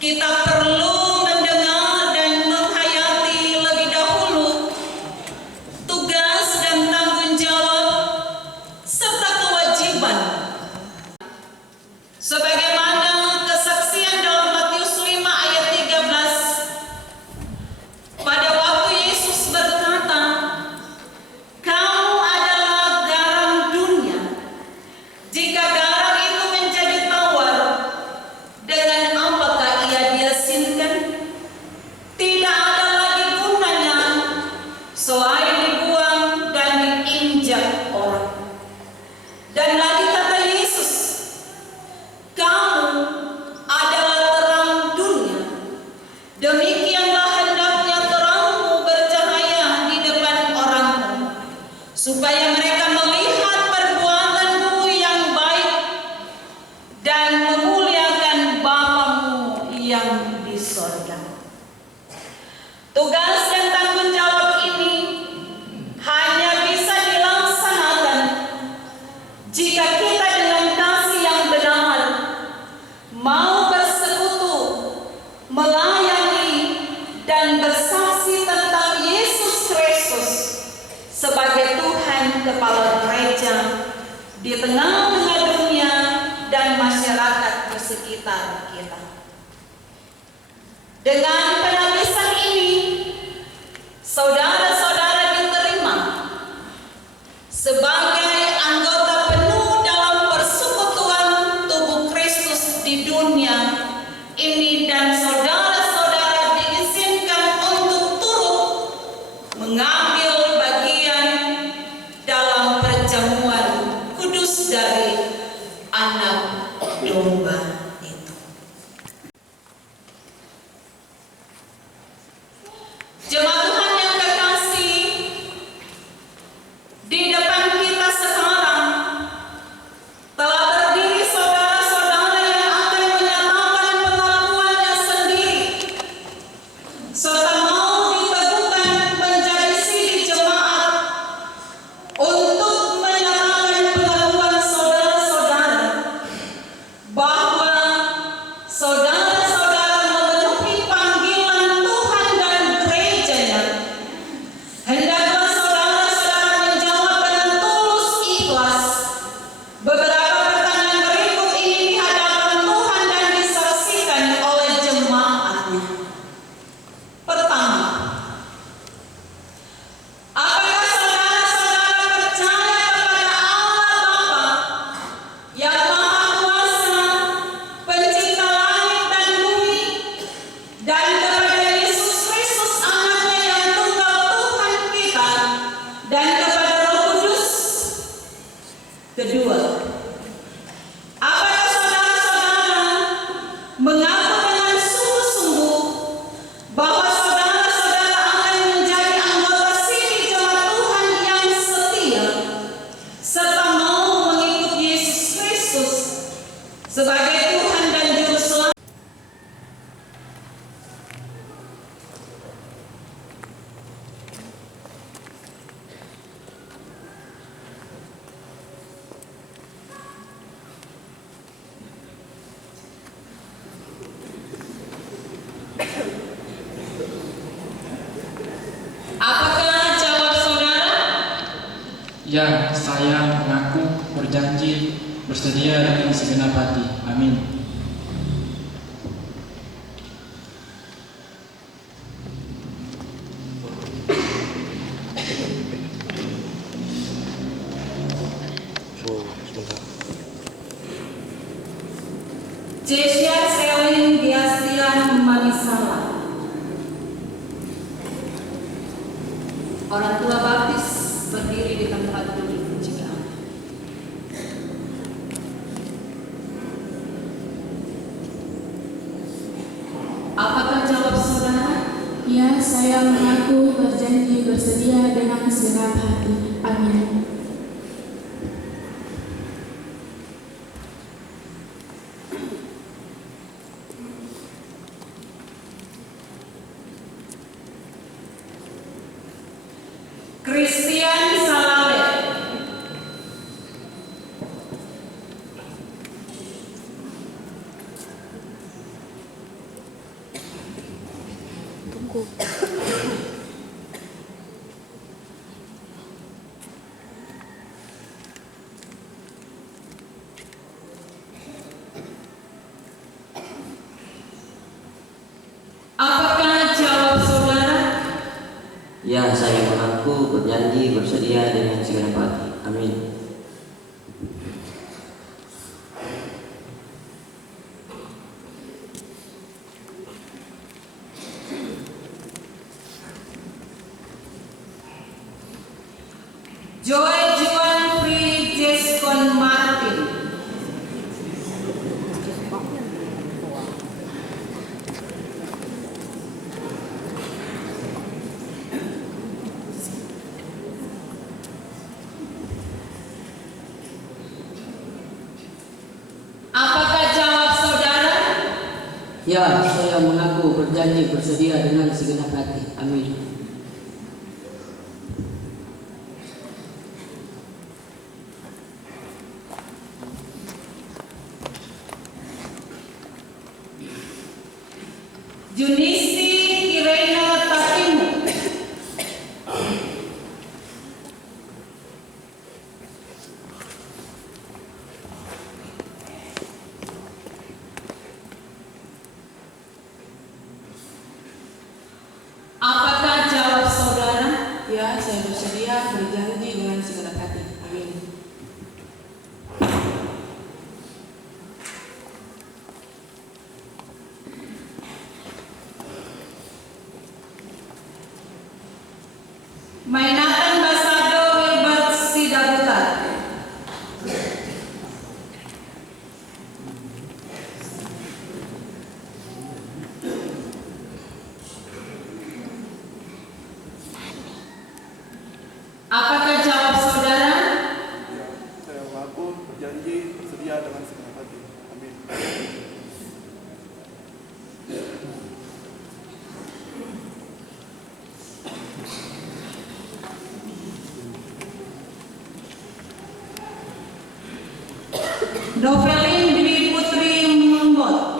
kita perlu mendengar dan menghayati lebih dahulu tugas dan tanggung jawab serta kewajiban sebagaimana kesaksian dalam Matius 5 ayat 13. Pada waktu Yesus berkata, "Kamu adalah garam dunia. Jika garam itu menjadi tawar, dengan apakah ia diasinkan? Tidak ada lagi gunanya selain dibuang dan diinjak orang." Dan lagi kata Yesus, "Kamu adalah terang dunia. Demikianlah hendaknya terangmu bercahaya di depan orang, supaya mereka melihat perbuatanmu yang baik dan memuliakan Bapamu yang di sorga." Tugas dan tanggung jawab ini hanya bisa dilaksanakan jika kita dengan kasih yang benar mau bersekutu, melayani, dan bersaksi tentang Yesus Kristus sebagai Tuhan Kepala Gereja di tengah-tengah dunia dan masyarakat di sekitar kita. Dengan penulisan ini, saudara-saudara diterima sebagai anggota penuh dalam persekutuan tubuh Kristus di dunia ini, dan saudara-saudara diizinkan untuk turut mengambil bagian dalam perjamuan kudus dari anak domba itu. Jemaat Tuhan yang terkasih, di depan kita sekarang telah berdiri saudara-saudara yang akan menyatakan pengakuannya sendiri serta mau diteguhkan menjadi siri jemaat untuk menyatakan pengakuan saudara-saudara bahwa saudara-saudara memenuhi panggilan Tuhan dan gerejanya. Hendaklah saudara-saudara menjawab dengan tulus ikhlas beberapa pertanyaan berikut ini di hadapan Tuhan dan disaksikan oleh jemaatnya. Pertama, apakah saudara-saudara percaya kepada Allah Bapa yang Maha Kuasa, Pencipta langit dan bumi, dan kepada Yesus Kristus anaknya yang tunggal Tuhan kita, dan kepada Roh Kudus? Kedua, apakah saudara-saudara mengaku dengan sungguh-sungguh bahwa saudara-saudara akan menjadi anggota siri jemaat Tuhan yang setia serta mau mengikut Yesus Kristus sebagai Tuhan dan Juru Selamat? Apakah jawab saudara? Ya, saya mengaku berjanji bersedia dengan segenap hati. Amin. Jesya Selin Diastian Manisala, orang tua baptis, berdiri di tempat duduk jika ada. Apakah jawab saudara? Ya, saya mengaku berjanji bersedia dengan segenap hati. Amin. Christian Salale, mengaku. Apakah jawab saudara? Ya, saya mengaku berjanji bersedia dengan segenap hati. Amin. Joy Juan Pri Jeskon Martin. Apakah jawab saudara? Ya, saya mengaku berjanji bersedia dengan segenap hati. Amin. Junisi Kirena Tatimu. Apakah jawab saudara? Ya, saya bersedia berjanji dengan segenap hati. Amin. Mainatan Basado Wilbert Sidabutat. Apakah jawab saudara? Ya, saya mengaku berjanji bersedia dengan segenap hati. Amin. Novelin Dwi Putri Mumbot.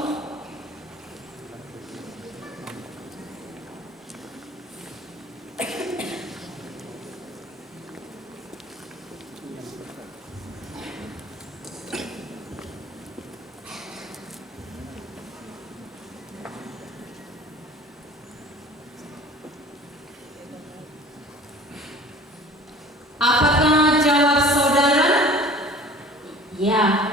Apakah jawab saudara? Ya.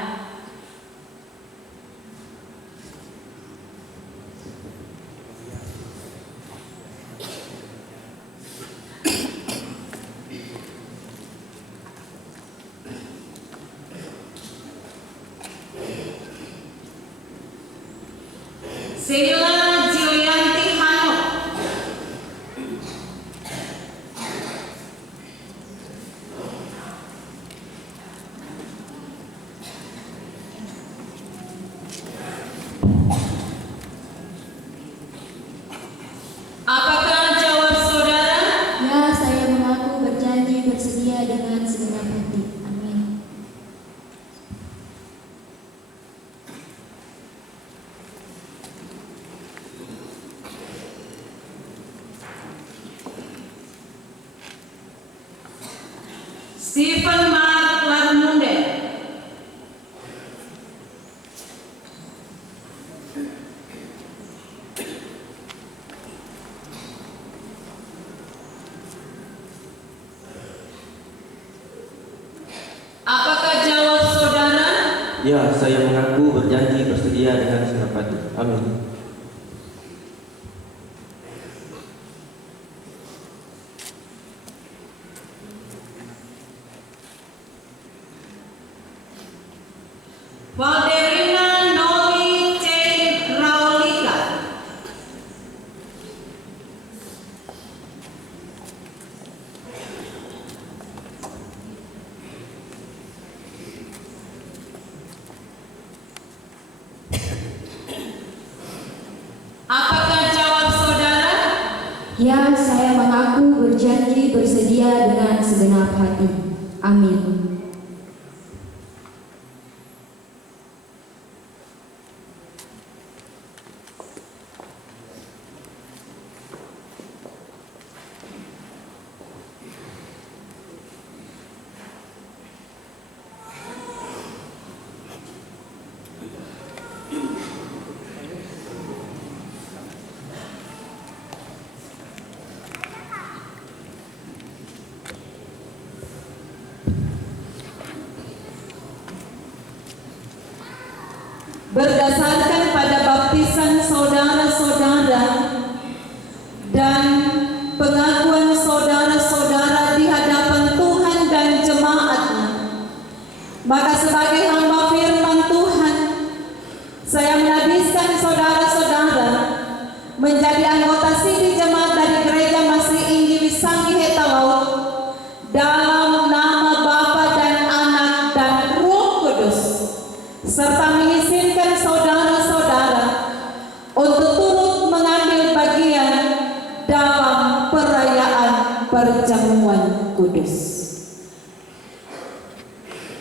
Sheila Julianti Hano. Apakah jawab saudara? Ya, saya mengaku berjanji bersedia dengan segenap hati. Amin. Stephen Mark Larmunde. Apakah jawab saudara? Ya, saya mengaku berjanji bersedia dengan segenap hati. Amin. Valderina Noli C. Raulika. Apakah jawab saudara? Ya, saya mengaku berjanji bersedia dengan segenap hati. Amin. berdasarkan pada baptisan saudara-saudara dan pengakuan saudara-saudara di hadapan Tuhan dan jemaatnya. Maka sebagai hamba firman Tuhan, saya menadiskan saudara-saudara menjadi anggota sidi jemaat dari Gereja Masih Injili Sanggiheta Laut dalam nama Bapa dan Anak dan Roh Kudus, serta mengizinkan saudara-saudara untuk turut mengambil bagian dalam perayaan perjamuan kudus.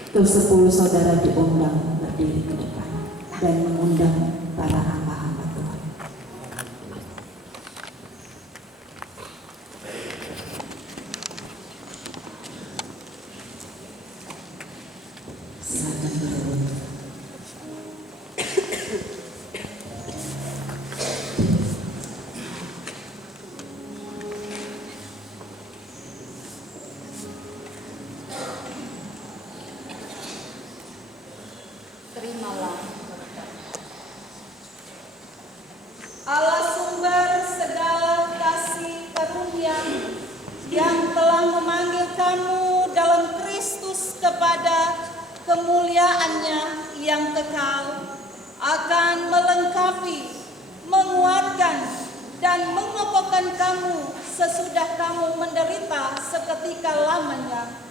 Itu 10 saudara diundang berdiri ke depan dan mengundang para hamba-hamba Tuhan. Silakan berebut. Terimalah Allah sumber segala kasih karunia yang telah memanggil kamu dalam Kristus kepada kemuliaannya yang kekal, akan melengkapi, menguatkan, dan mengokohkan kamu sesudah kamu menderita seketika lamanya.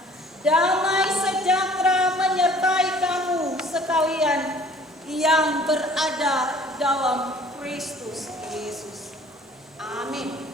Damai sejahtera menyertai kamu sekalian yang berada dalam Kristus Yesus. Amin.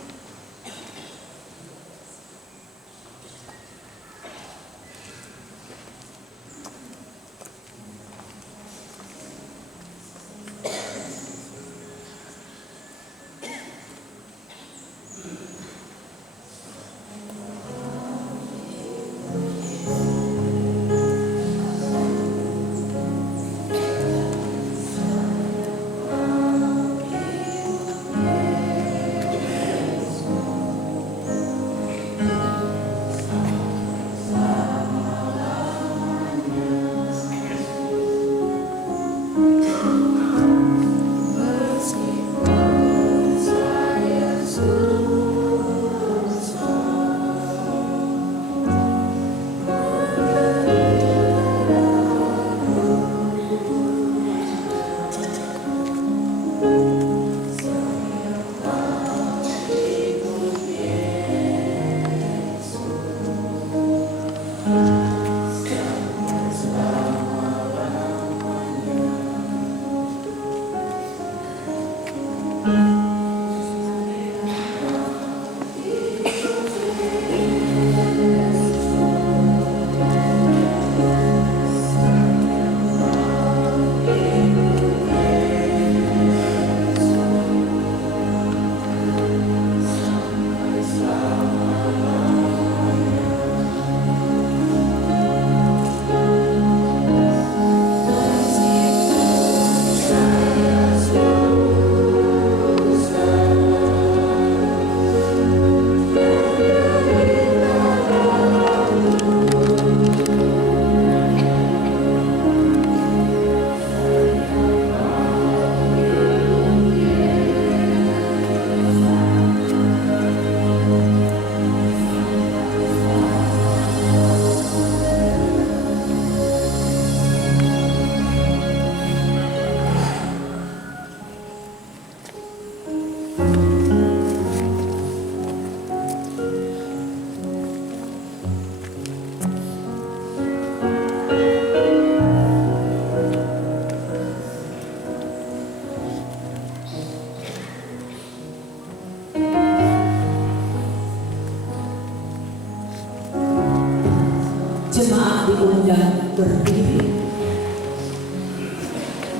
Jemaat diundang berdiri.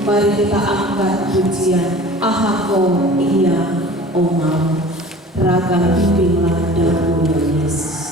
Mari kita angkat pujian Ahako Iya Omam, Raga bimbinglah dalam Yesus.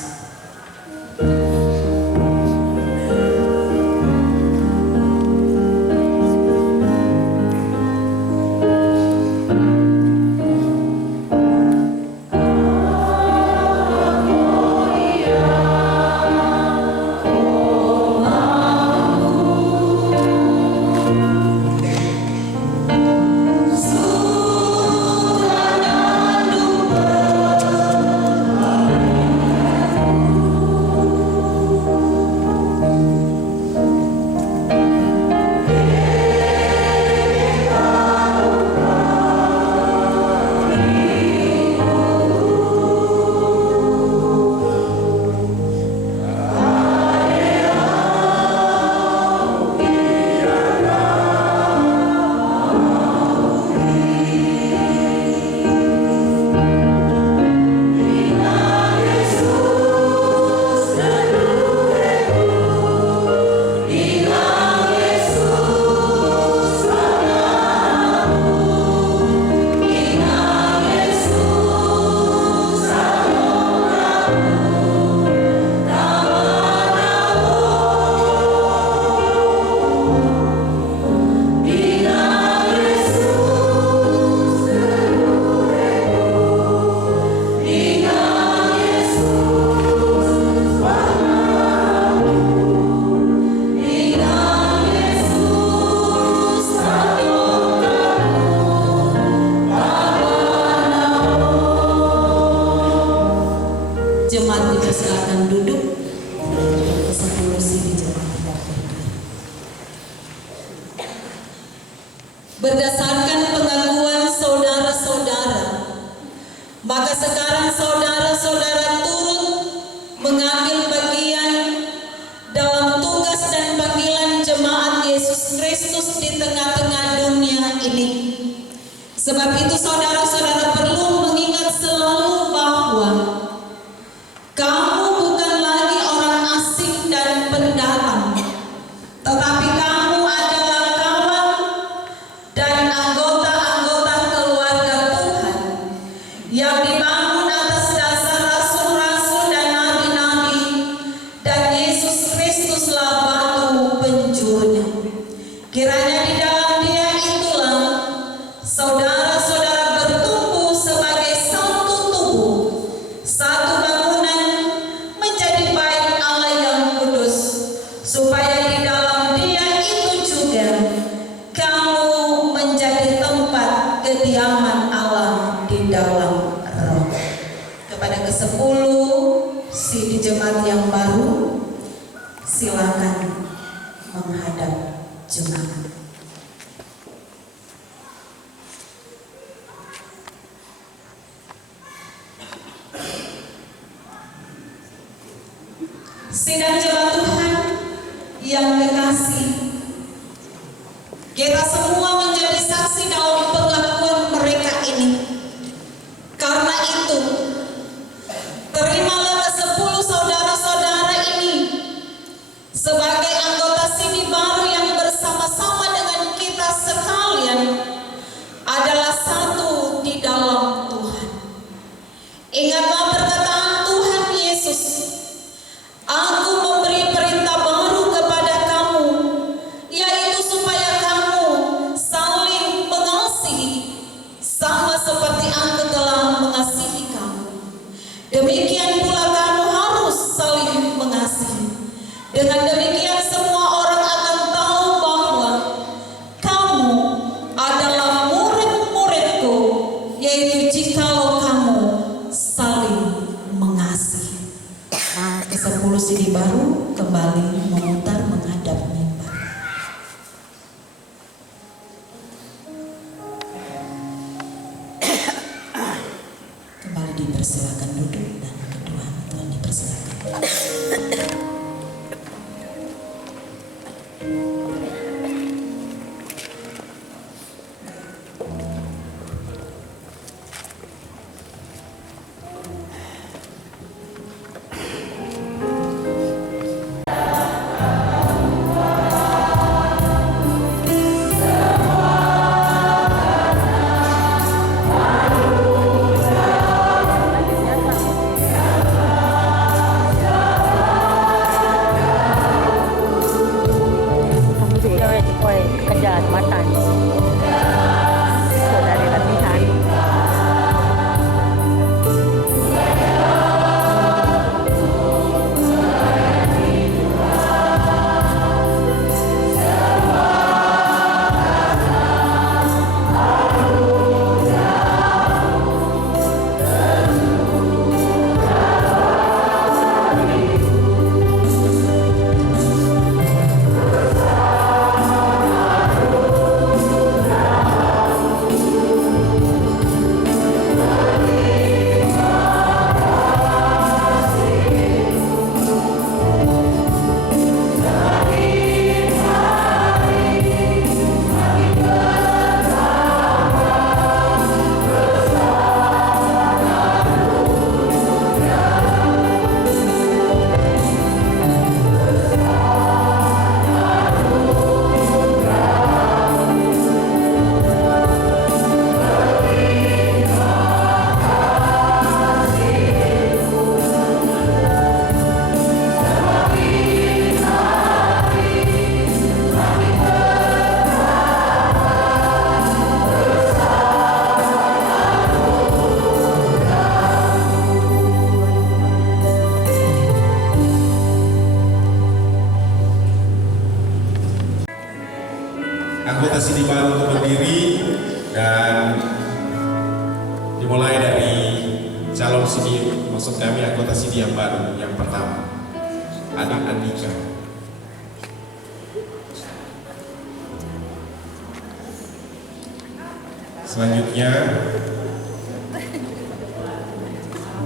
Maka sekarang saudara-saudara turut mengambil bagian dalam tugas dan panggilan jemaat Yesus Kristus di tengah-tengah dunia ini. Sebab itu saudara-saudara perlu mengingat selalu bahwa kamu bukan lagi orang asing dan pendatang, tetapi kamu adalah kawan dan anggota-anggota keluarga Tuhan yang dibangun atas dasar rasul-rasul dan nabi-nabi, dan Yesus Kristuslah batu penjurunya. Kiranya di dalam Dia itulah saudara-saudara bertumbuh sebagai satu tubuh, satu bangunan menjadi bait Allah yang kudus, supaya di dalam Dia itu juga kamu menjadi tempat kediaman Allah di dalam Roh. Kepada ke-10 si di jemaat yang baru, silakan menghadap jemaat. Sidang jemaat Tuhan yang kekasih, kita semua menjadi saksi dalam pengakuan mereka ini. Karena itu, terimalah ke-10 saudara-saudara ini sebagai anggota sini baru yang bersama-sama dengan kita sekalian adalah satu di dalam Tuhan. Ingatlah perkataan Tuhan Yesus, "Aku memberi perintah baru kepada kamu, yaitu supaya kamu saling mengasihi, sama seperti Aku telah mengasihi kamu. Demikian pula kamu harus saling mengasihi. Dengan demikian semua orang akan tahu bahwa kamu adalah murid-muridku, yaitu jikalau kamu saling mengasihi." Ke-10 sini baru kembali memutar menghadap mimbar. Kembali dipersilakan duduk dan kedua Tuhan dipersilakan. Anggota sini baru untuk berdiri dan dimulai dari calon sini, maksud kami anggota sini yang baru, yang pertama, Adik Andika. Selanjutnya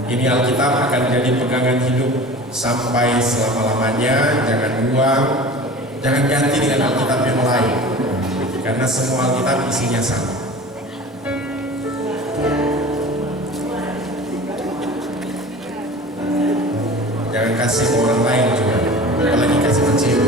Ini Alkitab akan jadi pegangan hidup sampai selama-lamanya. Jangan buang, jangan ganti dengan Alkitab yang lain, karena semua Alkitab isinya sama. Jangan kasih ke orang lain juga, apalagi kasih kecil.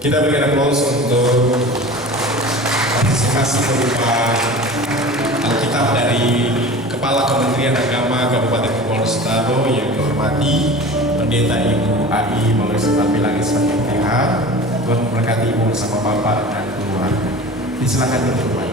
Kita berikan aplaus untuk partisipasi berupa Alkitab dari Kepala Kementerian Agama Kabupaten Kepulauan Sitaro yang dihormati Pendeta Ibu AI Maulus Tapilang SPTH. Tuhan memberkati Ibu bersama Bapak dan keluarga. Disilakan berdoa.